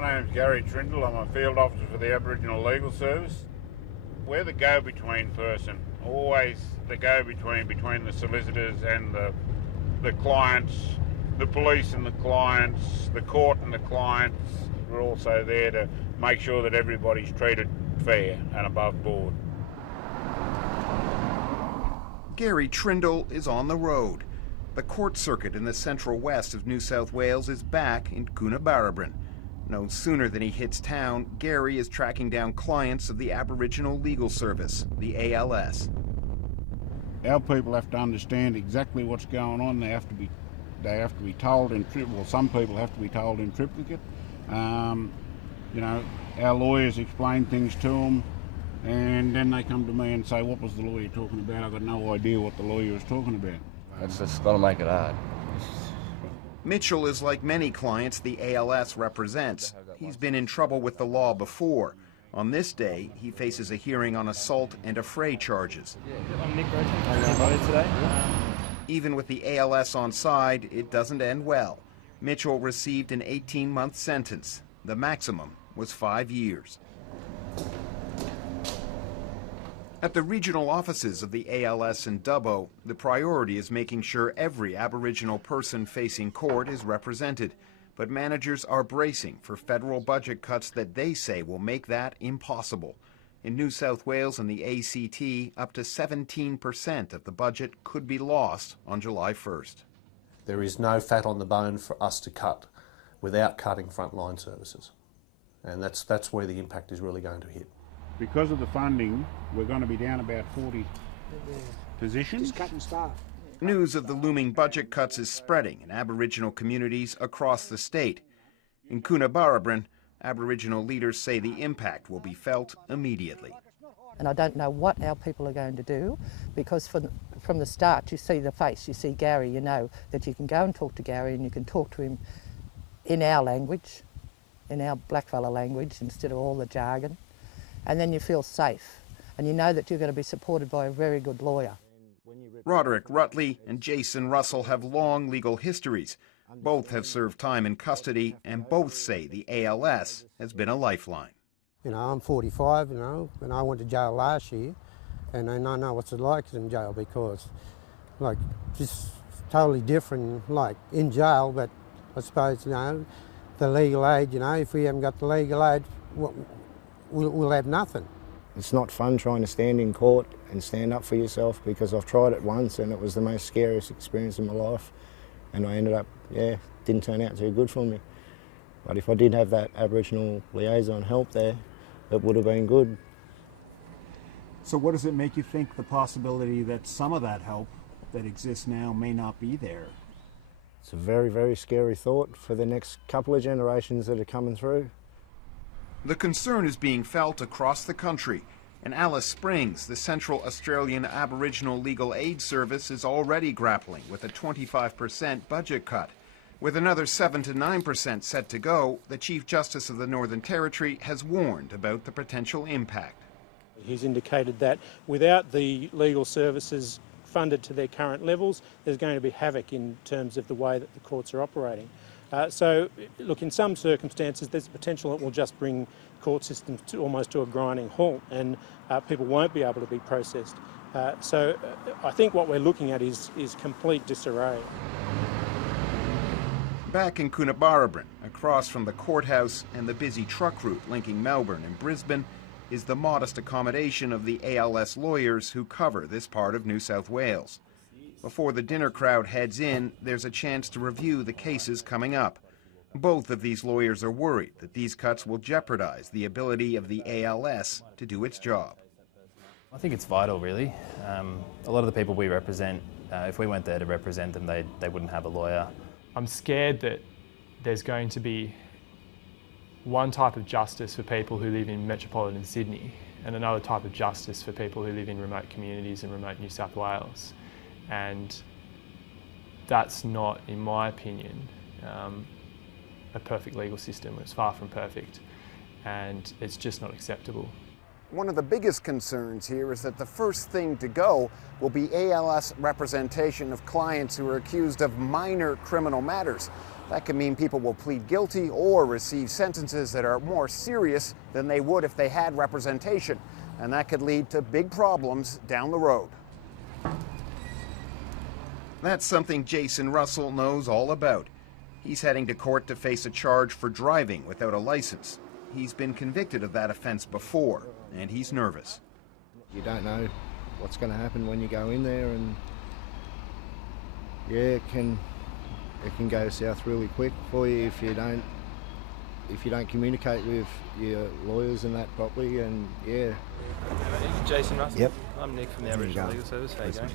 My name's Gary Trindle. I'm a field officer for the Aboriginal Legal Service. We're the go-between person, always the go-between between the solicitors and the clients, the police and the clients, the court and the clients. We're also there to make sure that everybody's treated fair and above board. Gary Trindle is on the road. The court circuit in the central west of New South Wales is back in Coonabarabran. No sooner than he hits town, Gary is tracking down clients of the Aboriginal Legal Service, the ALS. Our people have to understand exactly what's going on. They have to be told in well, some people have to be told in triplicate. You know, our lawyers explain things to them, and then they come to me and say, "What was the lawyer talking about?" I've got no idea what the lawyer was talking about. That's just going to make it hard. Mitchell is like many clients the ALS represents. He's been in trouble with the law before. On this day, he faces a hearing on assault and affray charges. I'm Nick Roach. Today. Even with the ALS on side, it doesn't end well. Mitchell received an 18-month sentence. The maximum was 5 years. At the regional offices of the ALS in Dubbo, the priority is making sure every Aboriginal person facing court is represented. But managers are bracing for federal budget cuts that they say will make that impossible. In New South Wales and the ACT, up to 17% of the budget could be lost on July 1st. There is no fat on the bone for us to cut without cutting frontline services. And that's where the impact is really going to hit. Because of the funding, we're going to be down about 40 positions. Just cutting staff. News of the looming budget cuts is spreading in Aboriginal communities across the state. In Coonabarabran, Aboriginal leaders say the impact will be felt immediately. And I don't know what our people are going to do, because from the start you see the face, you see Gary, you know that you can go and talk to Gary and you can talk to him in our language, in our blackfella language, instead of all the jargon. And then you feel safe, and you know that you're going to be supported by a very good lawyer. Roderick Rutley and Jason Russell have long legal histories. Both have served time in custody, and both say the ALS has been a lifeline. You know, I'm 45, you know, and I went to jail last year, and I know what it's like in jail, because, like, just totally different, like, in jail, but I suppose, you know, the legal aid, you know, if we haven't got the legal aid, we'll have nothing. It's not fun trying to stand in court and stand up for yourself, because I've tried it once and it was the most scariest experience of my life, and I ended up, didn't turn out too good for me. But if I did have that Aboriginal liaison help there, it would have been good. So what does it make you think, the possibility that some of that help that exists now may not be there? It's a very, very scary thought for the next couple of generations that are coming through. The concern is being felt across the country. In Alice Springs, the Central Australian Aboriginal Legal Aid Service is already grappling with a 25% budget cut. With another 7 to 9% set to go, the Chief Justice of the Northern Territory has warned about the potential impact. He's indicated that without the legal services funded to their current levels, there's going to be havoc in terms of the way that the courts are operating. So, look, in some circumstances there's potential it will just bring court systems almost to a grinding halt, and people won't be able to be processed. So I think what we're looking at is complete disarray. Back in Coonabarabran, across from the courthouse and the busy truck route linking Melbourne and Brisbane, is the modest accommodation of the ALS lawyers who cover this part of New South Wales. Before the dinner crowd heads in, there's a chance to review the cases coming up. Both of these lawyers are worried that these cuts will jeopardize the ability of the ALS to do its job. I think it's vital, really. A lot of the people we represent, if we weren't there to represent them, they wouldn't have a lawyer. I'm scared that there's going to be one type of justice for people who live in metropolitan Sydney and another type of justice for people who live in remote communities in remote New South Wales. And that's not, in my opinion, a perfect legal system. It's far from perfect, and it's just not acceptable. One of the biggest concerns here is that the first thing to go will be ALS representation of clients who are accused of minor criminal matters. That could mean people will plead guilty or receive sentences that are more serious than they would if they had representation, and that could lead to big problems down the road. That's something Jason Russell knows all about. He's heading to court to face a charge for driving without a license. He's been convicted of that offense before, and he's nervous. You don't know what's going to happen when you go in there, and yeah, it can go south really quick for you if you don't communicate with your lawyers and that properly. And yeah. Jason Russell. Yep. I'm Nick from the Aboriginal Legal Service. How you going?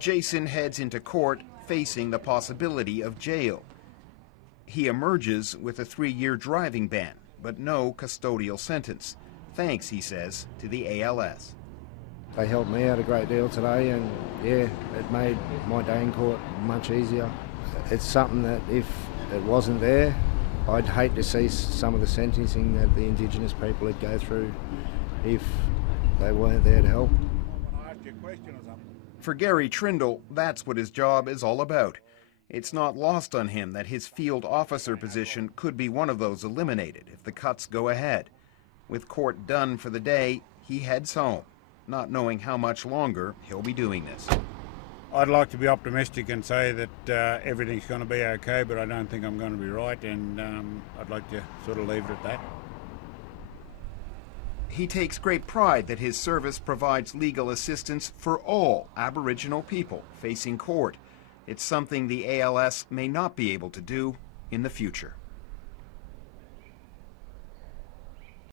Jason heads into court facing the possibility of jail. He emerges with a 3-year driving ban, but no custodial sentence. Thanks, he says, to the ALS. They helped me out a great deal today, and yeah, it made my day in court much easier. It's something that if it wasn't there, I'd hate to see some of the sentencing that the Indigenous people would go through if they weren't there to help. For Gary Trindle, that's what his job is all about. It's not lost on him that his field officer position could be one of those eliminated if the cuts go ahead. With court done for the day, he heads home, not knowing how much longer he'll be doing this. I'd like to be optimistic and say that everything's going to be okay, but I don't think I'm going to be right, and I'd like to sort of leave it at that. He takes great pride that his service provides legal assistance for all Aboriginal people facing court. It's something the ALS may not be able to do in the future.